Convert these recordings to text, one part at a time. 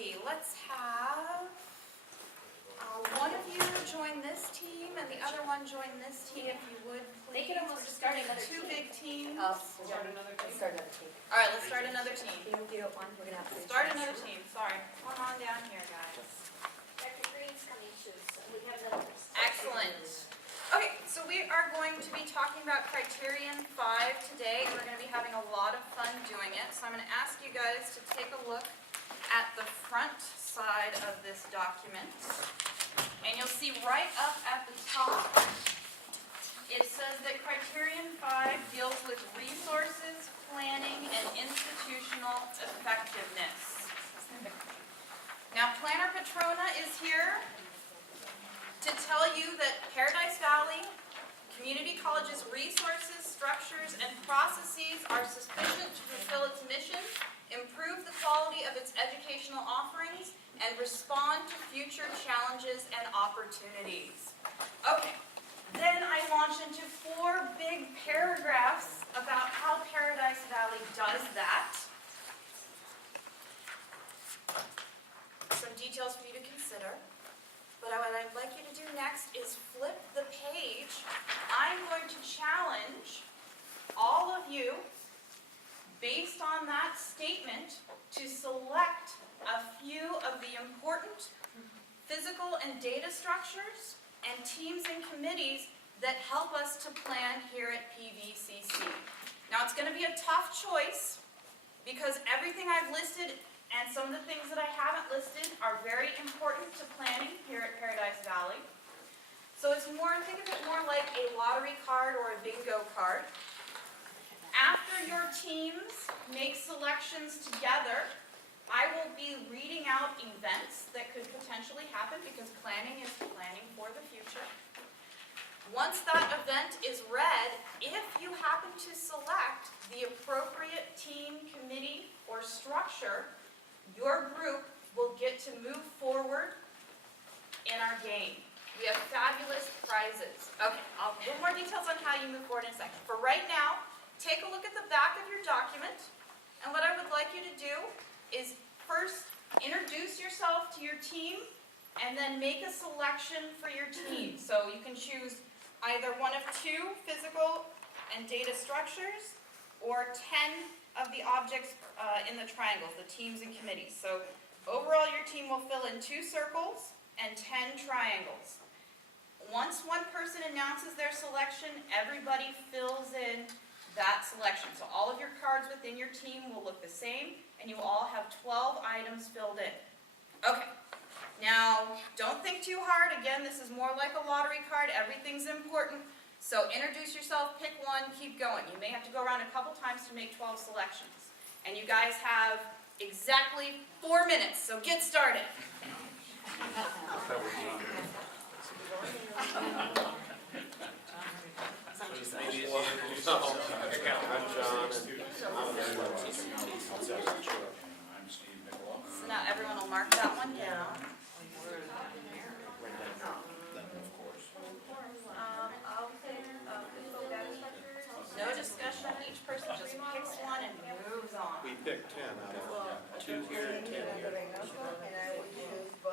see, let's have one of you join this team and the other one join this team, if you would, please. They could almost start another Two team. big teams. Start another team. Start another team. All right, let's start another team. Do you want one? We're gonna have to Start another team, sorry. Come on down here, guys. Dr. Green's coming too, so we have another. Excellent. Okay, so we are going to be talking about Criterion 5 today, and we're going to be having a lot of fun doing it. So I'm going to ask you guys to take a look at the front side of this document, and you'll see right up at the top, it says that Criterion 5 deals with resources, planning, and institutional effectiveness. Now, Planner Petrona is here to tell you that Paradise Valley Community College's resources, structures, and processes are sufficient to fulfill its mission, improve the quality of its educational offerings, and respond to future challenges and opportunities. Okay, then I launch into 4 big paragraphs about how Paradise Valley does that. Some details for you to consider. But what I'd like you to do next is flip the page. I'm going to challenge all of you, based on that statement, to select a few of the important physical and data structures and teams and committees that help us to plan here at PVCC. Now, it's going to be a tough choice because everything I've listed and some of the things that I haven't listed are very important to planning here at Paradise Valley. So it's more, think of it more like a lottery card or a bingo card. After your teams make selections together, I will be reading out events that could potentially happen because planning is planning for the future. Once that event is read, if you happen to select the appropriate team, committee, or structure, your group will get to move forward in our game. We have fabulous prizes. Okay, I'll give more details on how you move forward in a second. For right now, take a look at the back of your document, and what I would like you to do is first introduce yourself to your team, and then make a selection for your team. So you can choose either one of 2 physical and data structures, or 10 of the objects in the triangles, the teams and committees. So overall your team will fill in 2 circles and 10 triangles. Once one person announces their selection, everybody fills in that selection. So all of your cards within your team will look the same, and you all have 12 items filled in. Okay, now don't think too hard. Again, this is more like a lottery card. Everything's important. So introduce yourself, pick one, keep going. You may have to go around a couple times to make 12 selections. And you guys have exactly 4 minutes, so get started. So now everyone will mark that one down. No discussion, each person just picks one and moves on. We picked 10 out of 2 here and 10 here.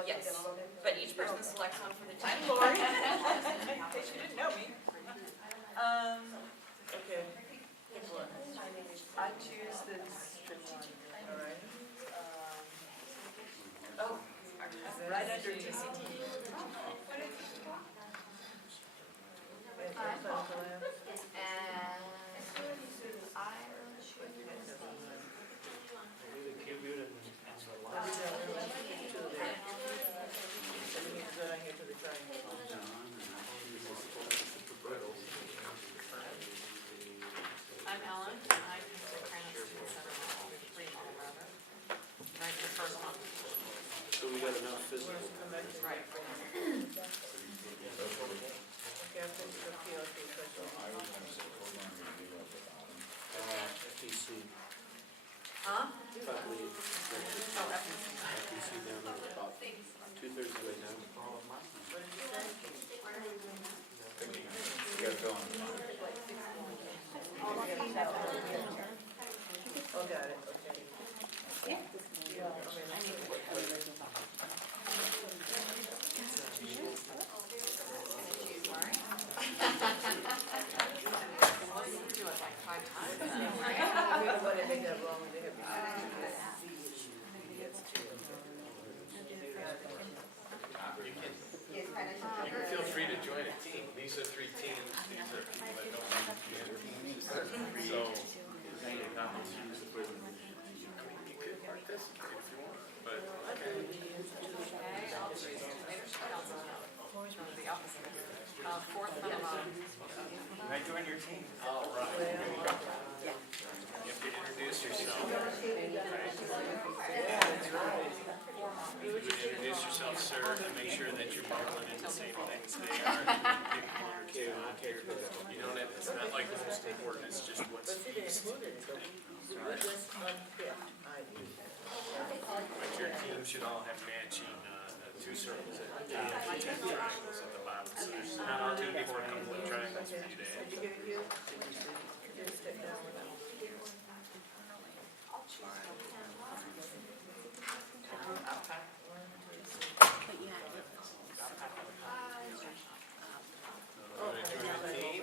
Yes, but each person selects one for the team. I'm Lori. In case you didn't know me. Okay. Pick one. I choose the strategic. All right. Oh, Right under TCT. I'm Ellen, and I picked the Crown Student Center model, remodel rather. Right, the first one. So we got enough physical. Right. FTC. Huh? Probably Oh, FTC down there about 2/3 of the way down. You gotta fill in the line. Oh, got it, okay. Yeah. But, okay. Okay, I'll choose leadership council. The opposite. Fourth from the bottom. Can I join your team? All right. You have to introduce yourself. You would introduce yourself, sir, and make sure that you're bubbling in the same things they are. Okay, okay. You don't have, it's not like the most important, it's just what's feast. But your team should all have matching, 2 circles at the top, 10 triangles at the bottom. So there's an opportunity for a couple of triangles for you to add.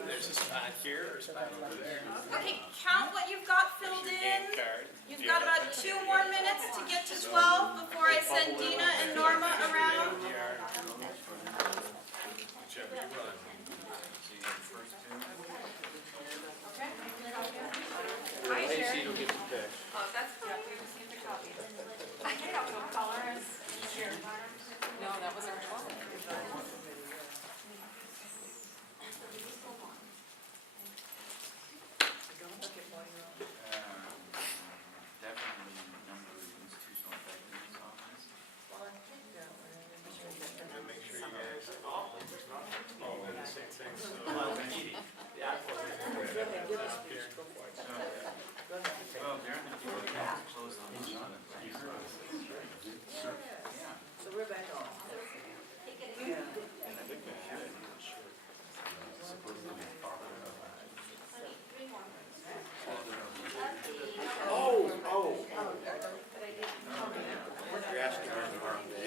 There's a spot here or a spot over there. Okay, count what you've got filled Game in. card. You've got about 2 more minutes to get to 12 before I send Dina and Norma around. Whichever you run. So you have the first two? Okay. Hi, Sherry. You'll get to pick. Oh, that's fine. We just get the copy. Okay, I'll go color is here. No, that was our 12. Definitely number institutional effectiveness office. And make sure you guys all do the same thing. So, Well, they're in the closed on the sun. So we're back on. you're asking her the wrong day.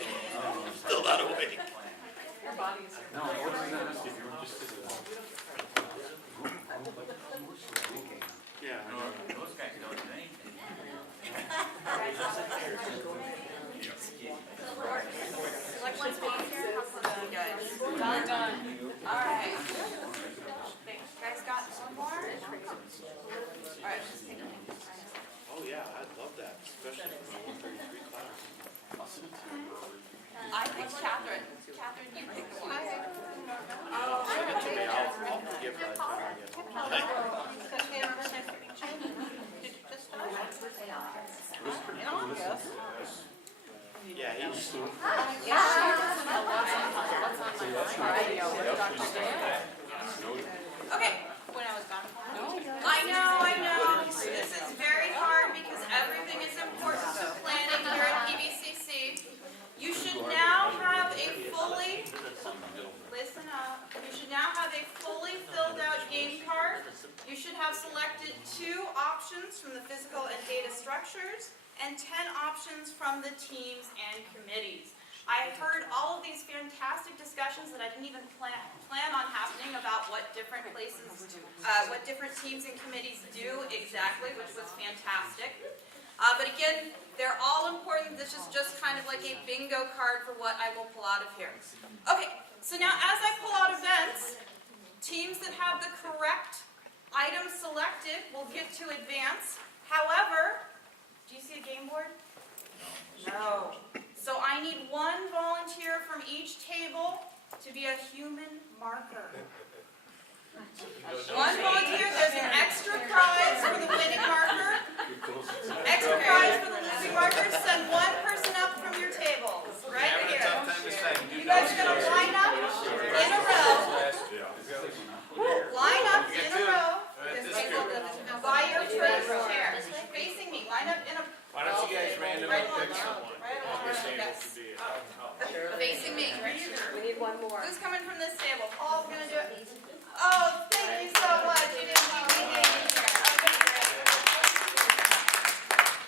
Still not awake. Your body is here. No, what's that? Yeah. No, those guys don't do anything. Select one's being here. How close are you guys? Done. All right. Thanks. Guys got one more? All right. Oh, yeah, I'd love that, especially for my 133 class. I picked Catherine. Catherine, you pick the one. Send it to me, I'll forgive by the time I get home. Yeah, he's. What's on my radio? Dr. Dan? Okay. When I was gone. I know. This is very hard because everything is important to planning here at PBCC. You should now have a fully, listen up, you should now have a fully filled out game card. You should have selected 2 options from the physical and data structures and 10 options from the teams and committees. I heard all of these fantastic discussions that I didn't even plan on happening about what different places, what different teams and committees do exactly, which was fantastic. But again, they're all important. This is just kind of like a bingo card for what I will pull out of here. Okay, so now as I pull out events, teams that have the correct items selected will get to advance. However, do you see a game board? No. So I need 1 volunteer from each table to be a human marker. 1 volunteer, there's an extra prize for the winning marker. Extra prize for the losing marker. Send 1 person up from your table, right Having a here. tough time deciding. You guys are gonna line up in a row. Line up in a row. By your first chair. Facing me. Line up in a. Why don't you guys randomly Right along pick there. someone? Right along there. Understand what Yes. to be. Facing me. We need 1 more. Who's coming from this table? Paul's gonna do it. Oh, thank you so much. You didn't leave me hanging here. Okay, great.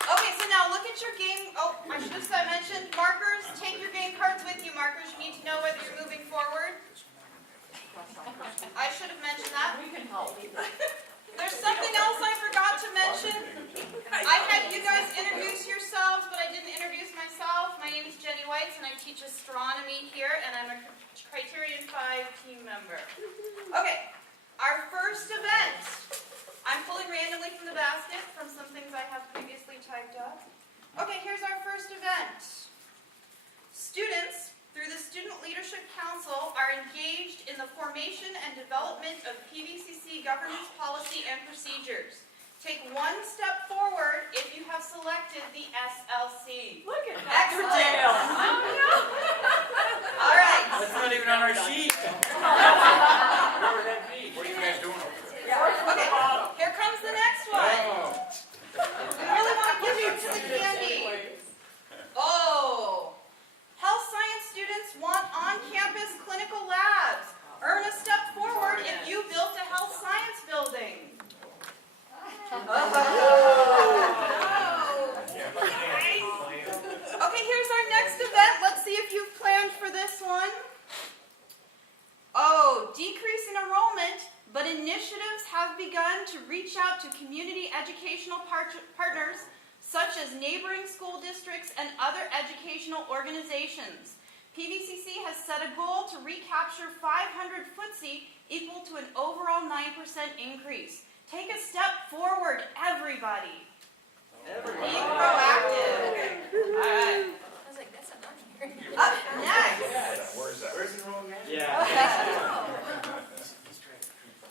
Okay, so now look at your game. Oh, I should have mentioned markers. Take your game cards with you, markers. You need to know whether you're moving forward. I should have mentioned that. We can help. There's something else I forgot to mention. I had you guys introduce yourselves, but I didn't introduce myself. My name is Jenny Whites, and I teach astronomy here, and I'm a Criterion 5 team member. Okay, our first event. I'm pulling randomly from the basket from some things I have previously typed up. Okay, here's our first event. Students, through the Student Leadership Council, are engaged in the formation and development of PVCC governance policy and procedures. Take one step forward if you have selected the SLC. Look at Excellent. All right. That's not even on our sheet. Where would that be? What are you guys doing over there? Okay, here comes the next one. We really want to give you to the candy. Oh, health science students want on-campus clinical labs. Earn a step forward if you built a health science building. Okay, here's our next event. Let's see if you've planned for this one. Oh, decrease in enrollment, but initiatives have begun to reach out to community educational partners such as neighboring school districts and other educational organizations. PVCC has set a goal to recapture 500 footsie equal to an overall 9% increase. Take a step forward, everybody. Be proactive. All right. I was like, that's not on here. Up next. Where's that? Where's enrollment? Yeah.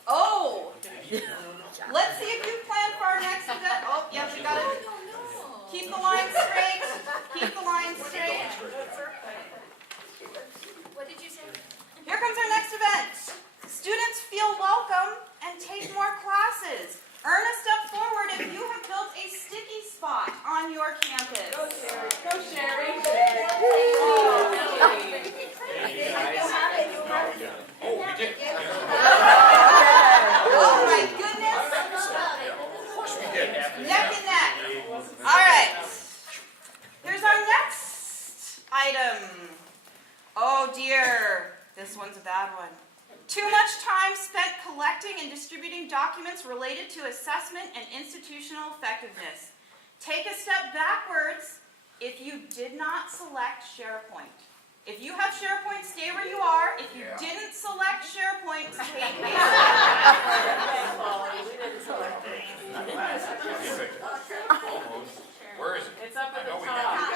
Oh, let's see if you plan for our next event. Oh, yep, we got it. Keep the line straight. Keep the line straight. What did you say? Here comes our next event. Students feel welcome and take more classes. Earn a step forward if you have built a sticky spot on your campus. Go Sherry. Oh, we did. Oh my goodness. Of course we did. Neck and neck. All right. Here's our next item. Oh dear. This one's a bad one. Too much time spent collecting and distributing documents related to assessment and institutional effectiveness. Take a step backwards if you did not select SharePoint. If you have SharePoint, stay where you are. If you didn't select SharePoint, take it. Where is it? It's up at I know the we top. got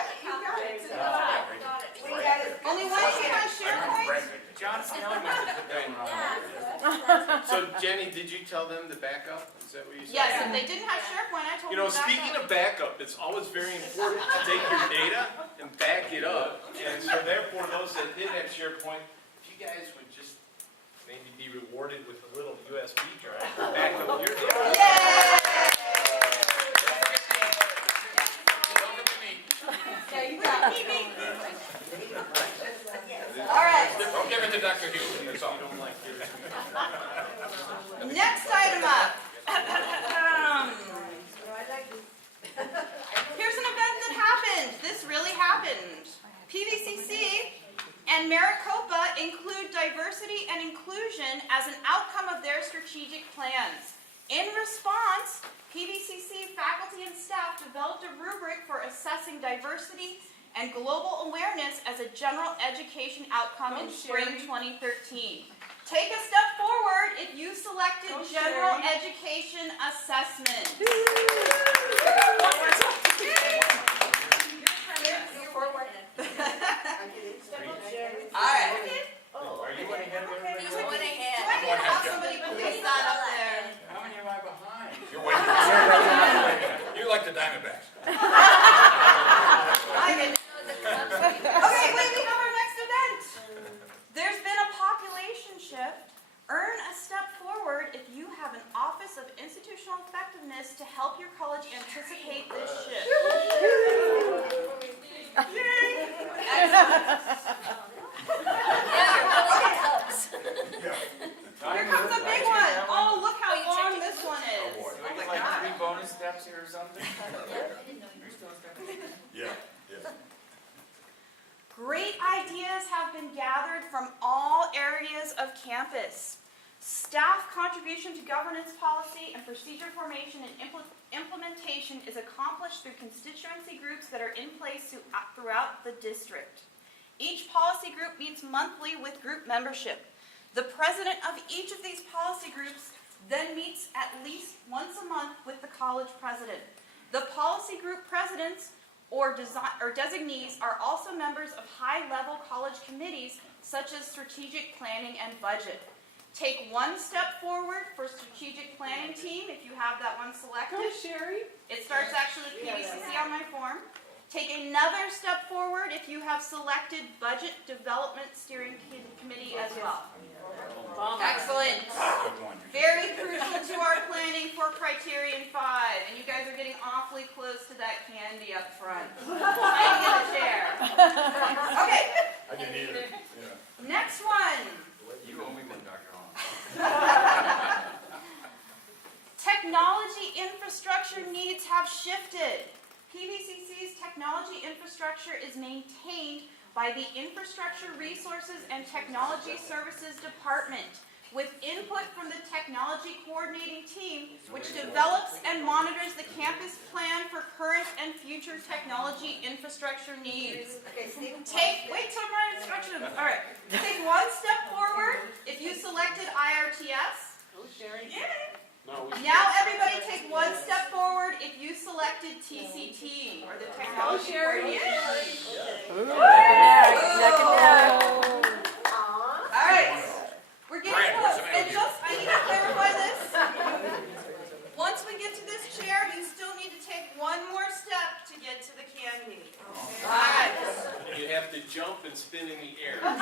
Only one of you has SharePoint? John Snell must have put that one on. So Jenny, did you tell them to back up? Is that what you said? Yes, if they didn't have SharePoint, I told You them know, to back speaking up. of backup, it's always very important to take your data and back it up. And so therefore, those that did have SharePoint, if you guys would just maybe be rewarded with a little USB drive to back up your data. Yay! Don't forget me. Yeah, you got it. All right. Don't give it to Dr. Hughes. That's all. Don't like it. Next item up. Here's an event that happened. This really happened. PVCC and Maricopa include diversity and inclusion as an outcome of their strategic plans. In response, PVCC faculty and staff developed a rubric for assessing diversity and global awareness as a general education outcome in spring 2013. Take a step forward if you selected general education assessment. All right. Are you way ahead of everybody? He's one Do ahead. I need to have somebody place that up there? How many am I behind? You're way behind. You like the Diamondbacks. Okay, wait, we have our next event. There's been a population shift. Earn a step forward if you have an Office of Institutional Effectiveness to help your college anticipate this shift. Yay! Here comes a big one. Oh, look how long this one is. Do we get like 3 bonus steps here or something? Yeah. Great ideas have been gathered from all areas of campus. Staff contribution to governance policy and procedure formation and implementation is accomplished through constituency groups that are in place throughout the district. Each policy group meets monthly with group membership. The president of each of these policy groups then meets at least once a month with the college president. The policy group presidents or designees are also members of high-level college committees such as strategic planning and budget. Take one step forward for strategic planning team if you have that one selected. Go, Sherry. It starts actually with PVCC on my form. Take another step forward if you have selected budget development steering committee as well. Excellent. Very crucial to our planning for Criterion 5. And you guys are getting awfully close to that candy up front. I get a chair. Okay, I didn't either, yeah. next one. You owe me one, Dr. Hall. Technology infrastructure needs have shifted. PVCC's technology infrastructure is maintained by the Infrastructure Resources and Technology Services Department, with input from the Technology Coordinating Team, which develops and monitors the campus plan for current and future technology infrastructure needs. Wait till my instruction. All right. Take one step forward if you selected IRTS. Go, Sherry. Now everybody take one step forward if you selected TCT, or the Go, Technology Sherry. Coordinating. Neck and neck. All right, we're getting Brad, what's close. the And matter? just, I need to clarify this. Once we get to this chair, you still need to take one more step to get to the candy. All right. You have to jump and spin in the air. And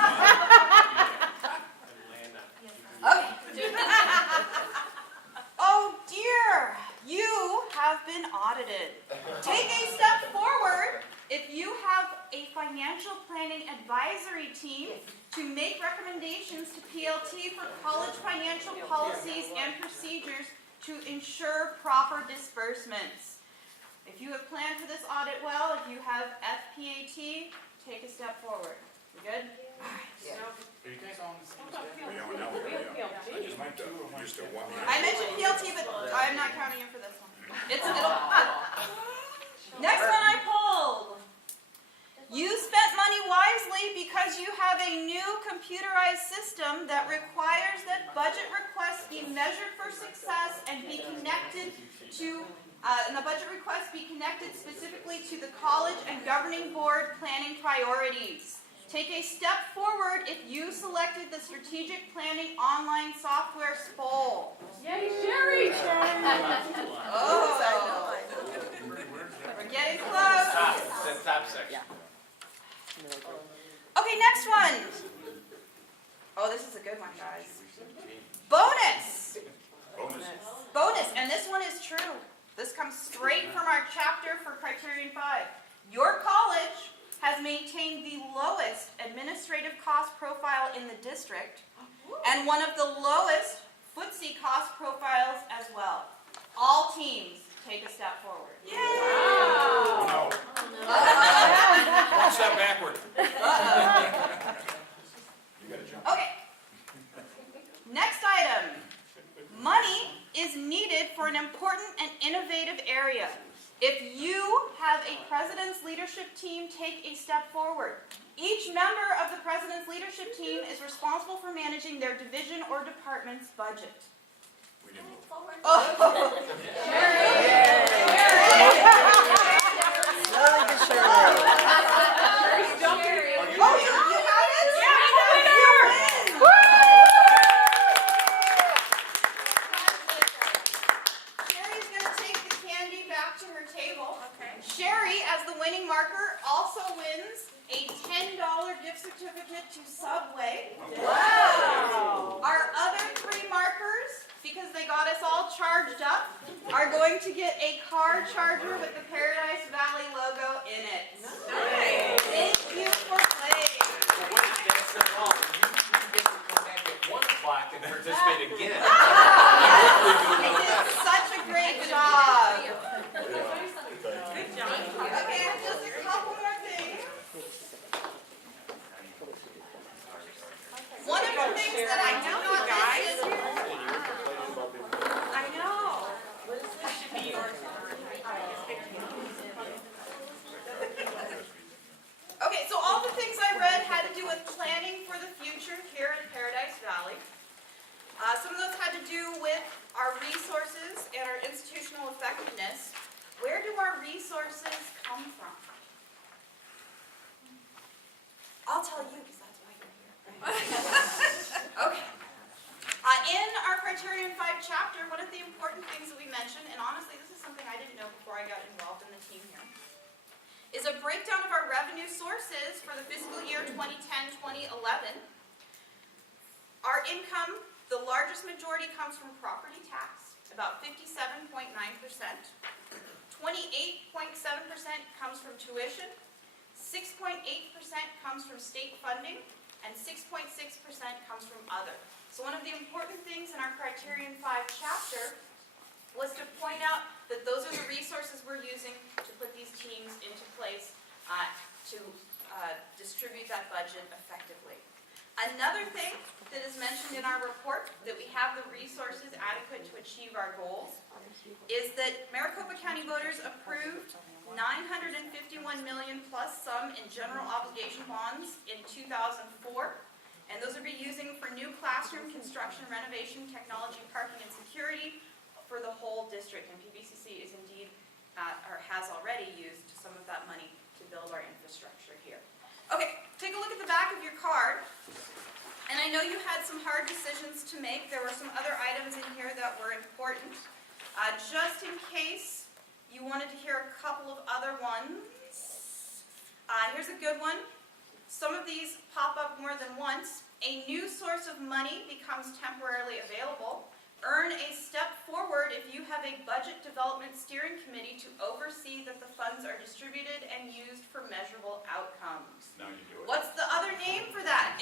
land on it. Okay. Oh dear, you have been audited. Take a step forward if you have a financial planning advisory team to make recommendations to PLT for college financial policies and procedures to ensure proper disbursements. If you have planned for this audit well, if you have FPAT, take a step forward. You good? Are you guys on the same step? I just went to, just a one. I mentioned PLT, but I'm not counting you for this one. Next one I pulled. You spent money wisely because you have a new computerized system that requires that budget requests be measured for success and be connected to, and the budget requests be connected specifically to the college and governing board planning priorities. Take a step forward if you selected the Strategic Planning Online Software SPOL. Yay, Sherry. Oh, we're getting close. That's top section. Okay, next one. Oh, this is a good one, guys. Bonus. Bonus, and this one is true. This comes straight from our chapter for Criterion 5. Your college has maintained the lowest administrative cost profile in the district and one of the lowest footsie cost profiles as well. All teams take a step forward. Yay! No. One step backward. You gotta jump. Okay. Next item. Money is needed for an important and innovative area. If you have a president's leadership team, take a step forward. Each member of the president's leadership team is responsible for managing their division or department's budget. We didn't move. Oh, oh, you got it? Yeah, you win. Sherry's going to take the candy back to her table. Okay. Sherry, as the winning marker, also wins a $10 gift certificate to Subway. Wow. Our other three markers, because they got us all charged up, are going to get a car charger with the Paradise Valley logo in it. Nice. Thank you for playing. Well, what if that's the law? You get to come back at 1 o'clock and participate again. You did such a great job. Good job. Okay, just a couple more things. One of the things that I do not mention here. I know. This should be yours. Okay, so all the things I read had to do with planning for the future here in Paradise Valley. Some of those had to do with our resources and our institutional effectiveness. Where do our resources come from? tell you because that's why you're here. Okay. In our Criterion 5 chapter, one of the important things that we mentioned, and honestly this is something I didn't know before I got involved in the team here, is a breakdown of our revenue sources for the fiscal year 2010-2011. Our income, the largest majority comes from property tax, about 57.9%. 28.7% comes from tuition, 6.8% comes from state funding, and 6.6% comes from other. So one of the important things in our Criterion 5 chapter was to point out that those are the resources we're using to put these teams into place to distribute that budget effectively. Another thing that is mentioned in our report, that we have the resources adequate to achieve our goals, is that Maricopa County voters approved $951 million plus sum in general obligation bonds in 2004, and those will be using for new classroom construction, renovation, technology, parking, and security for the whole district. And PBCC is indeed, or has already used some of that money to build our infrastructure here. Okay, take a look at the back of your card. And I know you had some hard decisions to make. There were some other items in here that were important. Just in case you wanted to hear a couple of other ones, here's a good one. Some of these pop up more than once. A new source of money becomes temporarily available. Earn a step forward if you have a budget development steering committee to oversee that the funds are distributed and used for measurable outcomes. Now you do it. What's the other name for that?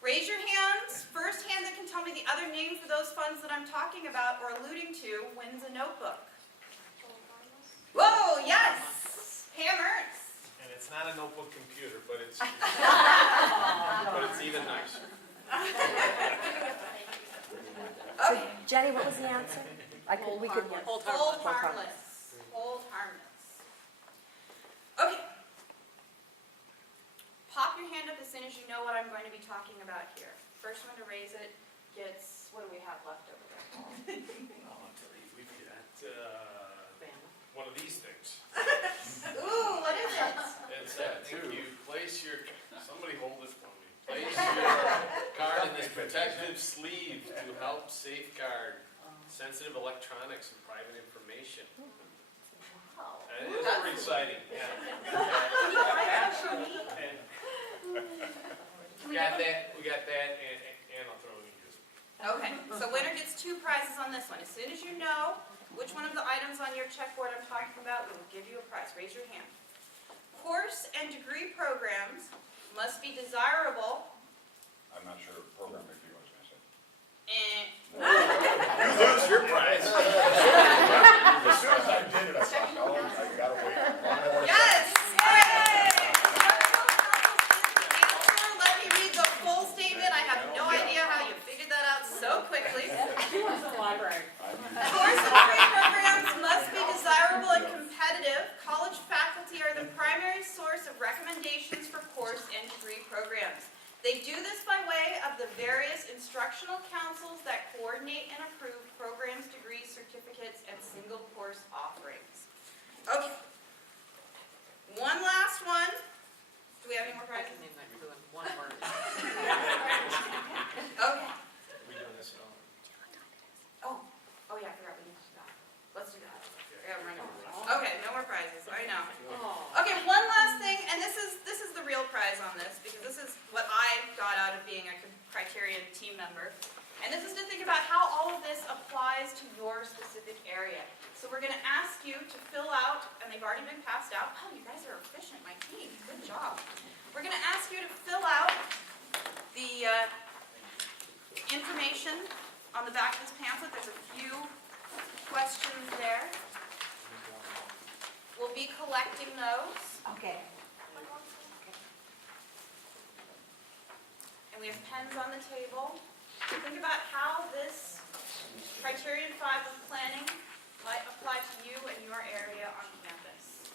Raise your hands. First hand that can tell me the other name for those funds that I'm talking about or alluding to wins a notebook. Whoa, yes! Pam Ernst. And it's not a notebook computer, but it's even nicer. Okay. Jenny, what was the answer? We could. Hold Hold harmless. harmless. Hold harmless. Okay. Pop your hand up as soon as you know what I'm going to be talking about here. First one to raise it gets, what do we have left over there? I'll tell you, we've got one of these things. Ooh, what is it? It's that you place your, somebody hold this for me. Place your card in this protective sleeve to help safeguard sensitive electronics and private information. And it is pretty exciting, yeah. Can you try that for me? And we got that, and I'll throw it in yours. Okay, so winner gets 2 prizes on this one. As soon as you know which one of the items on your checkboard I'm talking about, we will give you a prize. Raise your hand. Course and degree programs must be desirable. I'm not sure program if you was going to say. You lose your prize. As soon as I did it, I thought, oh, I gotta wait one more. Yes! Yay! Let me read the full statement. I have no idea how you figured that out so quickly. She wants the library. Course and degree programs must be desirable and competitive. College faculty are the primary source of recommendations for course and degree programs. They do this by way of the various instructional councils that coordinate and approve programs, degrees, certificates, and single course offerings. Okay. One last one. Do we have any more I prizes? can name that clue in one word. Okay. We doing this at all? Oh yeah, I forgot we need to do that. Let's do that. Yeah, we're running. Okay, no more prizes. I know. Oh. Okay, one last thing, and this is the real prize on this, because this is what I got out of being a Criterion team member. And this is to think about how all of this applies to your specific area. So we're going to ask you to fill out, and they've already been passed out. Oh, you guys are efficient, my team. Good job. We're going to ask you to fill out the information on the back of this pamphlet. There's a few questions there. We'll be collecting those. Okay. And we have pens on the table. Think about how this Criterion 5 of planning might apply to you and your area on campus.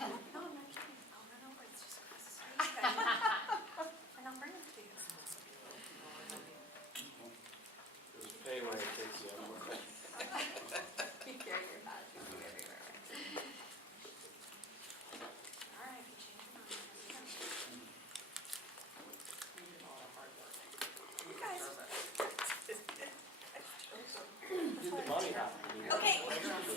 No, I'm not kidding. I'll run over, it's just across the street. And I'll bring it to you. Just pay when it takes you. You carry your badge with you everywhere. All right, you change your mind. You did all the hard work. You guys. Okay,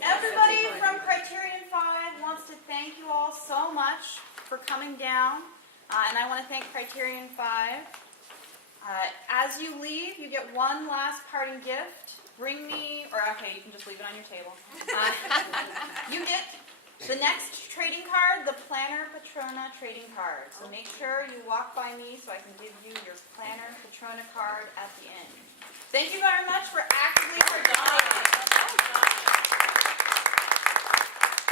everybody from Criterion 5 wants to thank you all so much for coming down, and I want to thank Criterion 5. As you leave, you get one last parting gift. Bring me, or okay, you can just leave it on your table. You get the next trading card, the Planner Patrona trading card. So make sure you walk by me so I can give you your Planner Patrona card at the end. Thank you very much for actively